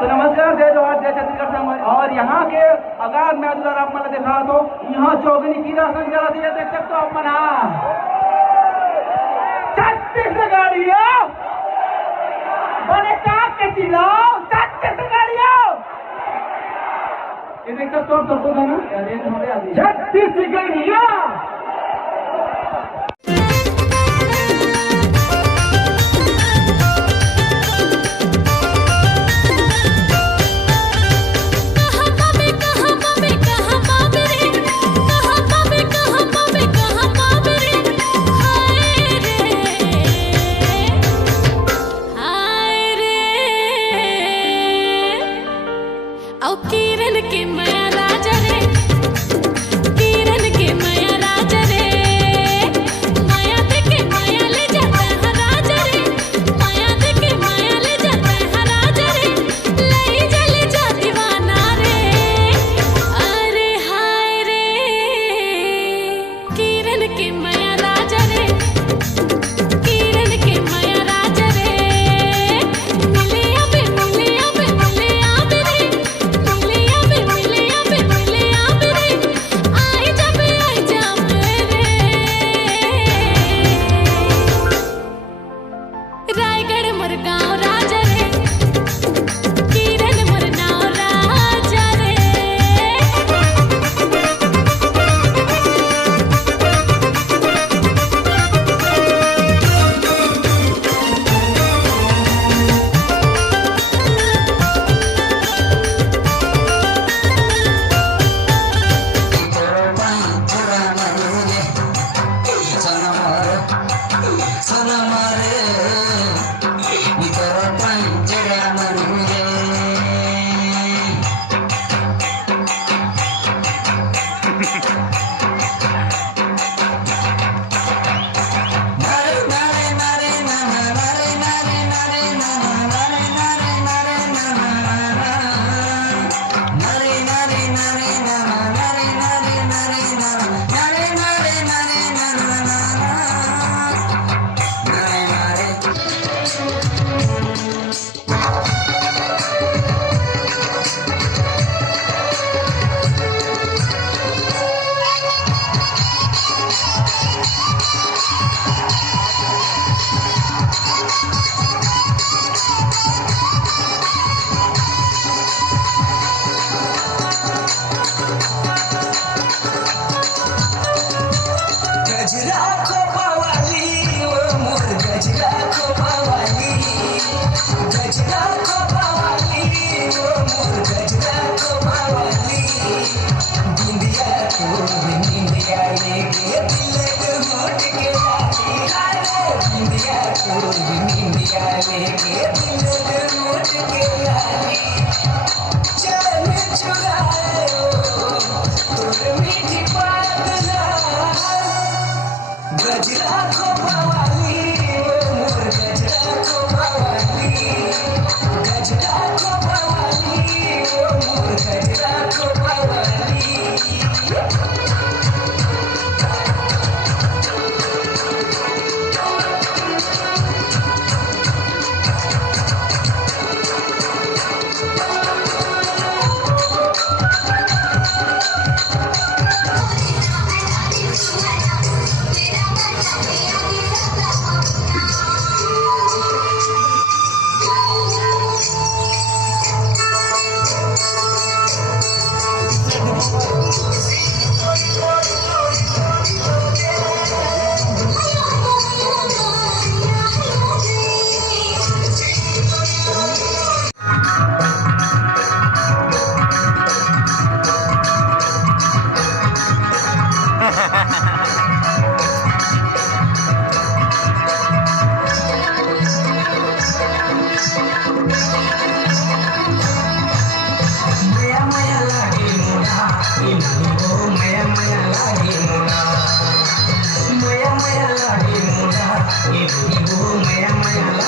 तो नमस्कार, जय जवाहर, जय छत्तीसगढ़ संघ। और यहाँ के अगर मैं दुलार आप मला दिखा दो, यहाँ चौगनी की राशन जरा दिया देख सकते हो आप मना 36 गाड़ियों बने काट के चिल्लाओ 36 गाड़ियों। ये देख सकते हो आप सबको ना 36 गाड़ियों। किरण के माया राजा रे, किरण के माया राजा रे, माया दे के माया ले जाता है राजा रे, माया दे के माया ले जाता है राजा रे, ले जा दीवाना रे। अरे हाय रे, किरण के माया राजा रे, किरण के माया राजा रे, मिले अबे मिले अबे मिले अबे रे, रायगढ़ मोर गाँव राजा रे, किरण मोर नाव राजा रे। गजरा खोपावाली ओ मोर गजरा खोपावाली, गजरा खोपावाली ओ मोर गजरा खोपावाली, बिंदिया को बिंदिया लेके तिलक होठ के लाली, बिंदिया को बिंदिया लेके तिलक होठ के लाली, चल चुराए तोर मीठी बात गजरा खोपावाली ओ मोर गजरा खोपावाली, गजरा खोपावाली ओ मोर गजरा खोपावाली।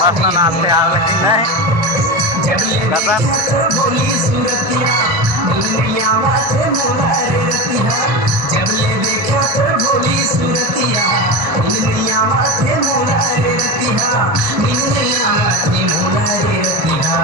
मस्त नाचते आ लेकिन नहीं बोली सूरतिया दुनिया माथे मोला रे रतिया, जब ले देखा तो बोली सूरतिया दुनिया माथे मोला रे रतिया, दुनिया माथे मोला रे रतिया।